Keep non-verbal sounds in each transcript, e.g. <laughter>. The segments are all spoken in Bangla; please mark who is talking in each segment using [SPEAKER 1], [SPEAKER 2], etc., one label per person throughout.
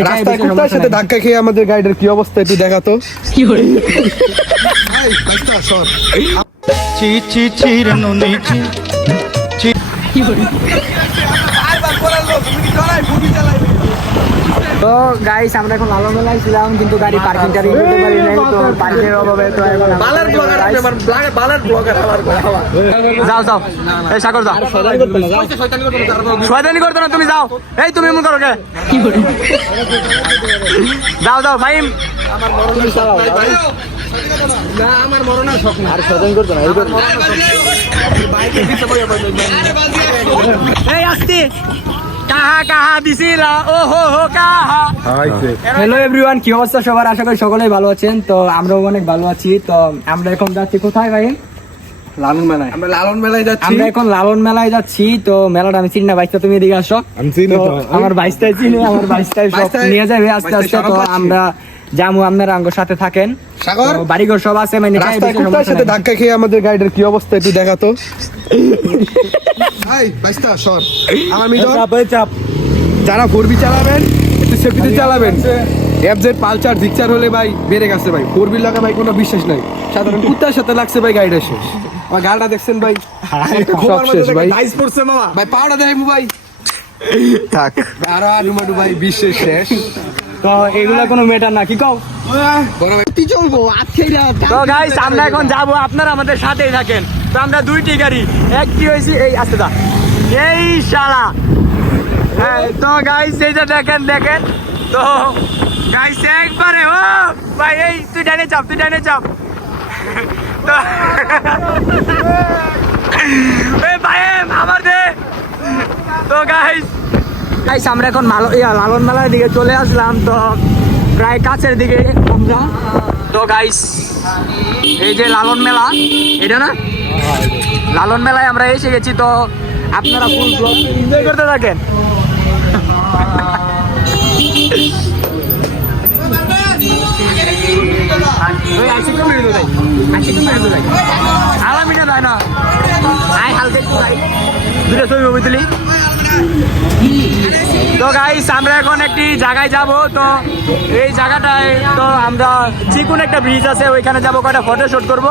[SPEAKER 1] রাস্তায় কুত্তার সাথে ধাক্কা খেয়ে আমাদের গাইডের কি অবস্থা একটু দেখাতো
[SPEAKER 2] চি চি চিরনুনি চি
[SPEAKER 3] তো গাইস আমরা এখন লালন মেলায় ছিলাম কিন্তু গাড়ি পার্কিং টার্কিং করতে পারি নাই তো পার্কিং এর অভাবে তো এখন বালার ব্লগার আমার বালার ব্লগার আমার যাও যাও। এই সাগর যাও। শয়তানি করতো না তুমি যাও। এই তুমি এমন করো কে? যাও যাও ভাইম এই আসতে। কাহা কাহা দিছিল? ও হো হো কাহা হ্যালো এভরিওয়ান কি অবস্থা সবার? আশা করি সকলেই ভালো আছেন। তো আমরাও অনেক ভালো আছি। তো আমরা এখন যাচ্ছি কোথায় ভাই?
[SPEAKER 1] লালন মেলায়। আমরা লালন মেলায় যাচ্ছি।
[SPEAKER 3] আমরা এখন লালন মেলায় যাচ্ছি। তো মেলাটা আমি চিনি না বাইশটা তুমি এদিকে আসো। আমার চিনি আমার বাইশটাই সব নিয়ে যাবে আস্তে
[SPEAKER 1] বাইশটায়
[SPEAKER 3] আস্তে। তো আমরা জামু আপনারা আঙ্গর সাথে থাকেন।
[SPEAKER 1] সাগর?
[SPEAKER 3] বাড়িঘর সব আছে মানে
[SPEAKER 1] রাস্তায় কুত্তার সাথে ধাক্কা খেয়ে আমাদের গাইডের কি অবস্থা একটু দেখাতো ভাই বাইস্তা সর। আমার মিটর চাপ যারা ফোর বি চালাবেন একটু সেফটিতে চালাবেন। এফজেড পালচার জিকচার হলে ভাই বেড়ে গেছে ভাই। ফোর বিল লাগা ভাই কোনো বিশ্বাস নাই। সাধারণ কুত্তার সাথে লাগছে ভাই গাড়িটা শেষ। আমার গাড়িটা দেখছেন ভাই? সব শেষ ভাই। ভাই পাওয়াটা দেয় ভাই। থাক। আর আডুমাডু ভাই বিশ্বের শেষ।
[SPEAKER 3] তো এগুলা কোনো মেটার না কি কও? তো গাইস আমরা এখন যাব আপনারা আমাদের সাথেই থাকেন। তো আমরা দুইটি গাড়ি একটি হয়েছি এই আস্তে দা এই শালা। হ্যাঁ, তো গাইস এই যে দেখেন দেখেন। তো গাইস একবারে ও ভাই এই তুই ডানে চাপ তুই ডানে চাপ। তো ভাই আমার দে। তো গাইস গাইস, আমরা এখন মালো লালন মেলার দিকে চলে আসলাম, তো প্রায় কাছের দিকে আমরা তো গাইস, এই যে লালন মেলা এটা না? লালন মেলায় আমরা এসে গেছি, তো আপনারা ফুল ব্লগ এনজয় করতে থাকেন। মিনিট দেয় না। আই হালকা দুটো ছবি তুলি। তো গাইস আমরা এখন একটি জায়গায় যাব। তো এই জায়গাটায় তো আমরা চিকুন একটা ব্রিজ আছে, ওইখানে যাব, কয়টা ফটো শুট করব।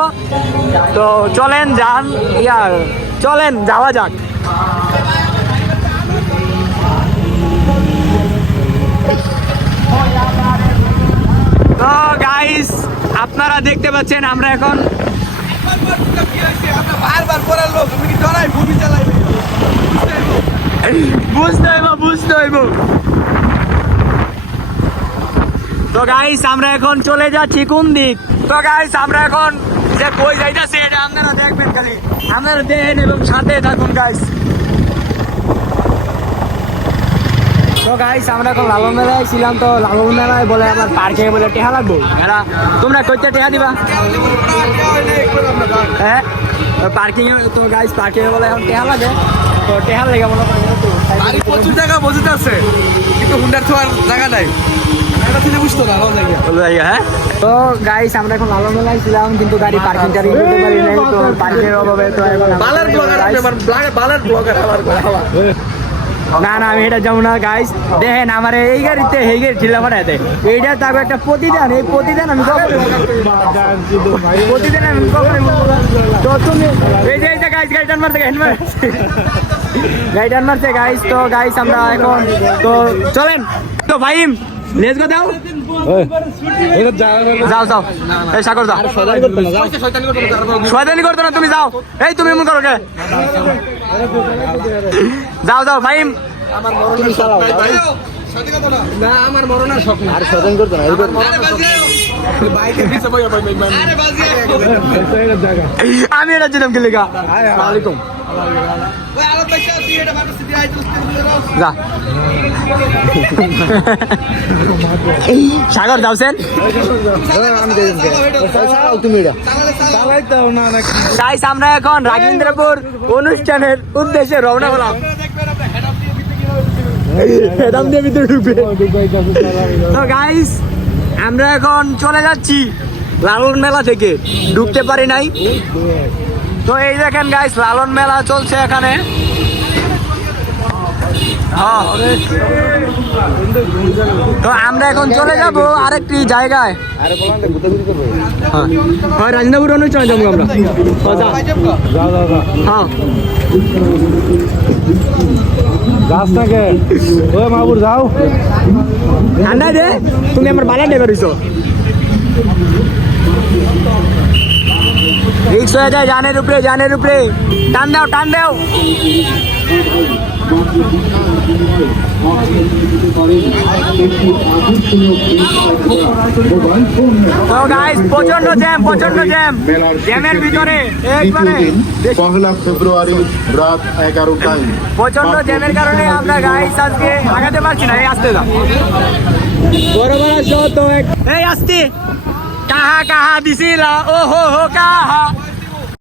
[SPEAKER 3] তো চলেন, যান, ইয়া, চলেন, যাওয়া যাক। তো গাইস আপনারা দেখতে পাচ্ছেন, আমরা এখন
[SPEAKER 1] বারবার করার লোক, তুমি কি ডরাই ভূমি চালাইবে
[SPEAKER 3] বুঝতে বুঝতে তো গাইস আমরা এখন চলে যাচ্ছি কোন দিক? তো গাইস আমরা এখন যে কই যাইতাছি, এটা আপনারা দেখবেন খালি। আপনারা দেখেন এবং সাথে থাকুন গাইস তো আমরা এখন লালন মেলায় ছিলাম, তো লালন মেলায় বলে আমার পার্কে বলে টেহা লাগবো। তোমরা কইতে টেহা দিবা? হ্যাঁ? পার্কিং তো গাইস পার্কিং বলে এখন টেহা লাগে। তো টেহা লেগে মনে
[SPEAKER 1] প্রচুর জায়গা বসে আছে কিন্তু হুন্ডার জায়গা নাই। জায়গা,
[SPEAKER 3] হ্যাঁ? তো গাইস আমরা এখন লালন মেলায় ছিলাম কিন্তু গাড়ি পার্কিং টার্কিং করতে পারি নাই তো পার্কিং অভাবে তো এখন
[SPEAKER 1] বালার ব্লগার আমার বালার ব্লগার আমার
[SPEAKER 3] না না আমি এটা যাব না গাইস দেখেন আমার এই গাড়িতে এই গাড়ি ঢিলা দেয়। এইটা তারপর একটা প্রতিদান এই প্রতিদান আমি কখনো প্রতিদিন আমি কখনো বলব না। তো তুমি এই যে এইটা গাইস গাড়ি টান মারতে গাড়ি মারছে। গাড়ি টান মারছে গাইস তো গাইস আমরা এখন তো চলেন। তো ভাইম লেজ গো দাও। যাও যাও এই সাগর যাও। শয়তানি করতো না তুমি যাও। এই তুমি এমন করো কে? যাও যাও ভাইম
[SPEAKER 1] না? আমার মরণের শখ না। বই বই বই
[SPEAKER 3] আমি এটা যেতাম আলাইকুম সাগর যাওছেন গাইস আমরা এখন রাজেন্দ্রপুর অনুষ্ঠানের উদ্দেশ্যে রওনা হলাম। <laughs> হেদাম দিয়ে ভিতরে ঢুকবে। তো গাইস আমরা এখন চলে যাচ্ছি লালন মেলা থেকে। ঢুকতে পারি নাই। তো এই দেখেন গাইস লালন মেলা চলছে এখানে। তো আমরা এখন চলে যাব আরেকটি জায়গায়।
[SPEAKER 1] আরে বলান দে
[SPEAKER 3] হ্যাঁ হয় রাজনাপুর অনুষ্ঠানে যাব আমরা। হ্যাঁ, যা।
[SPEAKER 1] যা যা যা
[SPEAKER 3] হ্যাঁ।
[SPEAKER 1] যাস না কে? ওই মাহবুর যাও।
[SPEAKER 3] ঠান্ডা দে তুমি আমার বালা ডে করিছো রিক্স হয়ে যায় জানের উপরে জানের উপরে। টান দাও টান দাও। প্রচণ্ড জ্যাম প্রচণ্ড জ্যাম জ্যামের ভিতরে একবারে।
[SPEAKER 4] পহেলা ফেব্রুয়ারি রাত এগারোটায়।
[SPEAKER 3] প্রচণ্ড জ্যামের কারণে আমরা গাইস আজকে আগাতে পারছি না। এই আসতে দাও। বড় বড় শো তো এই আসতে। কাহা কাহা দিছিলা? ও হো হো কাহা।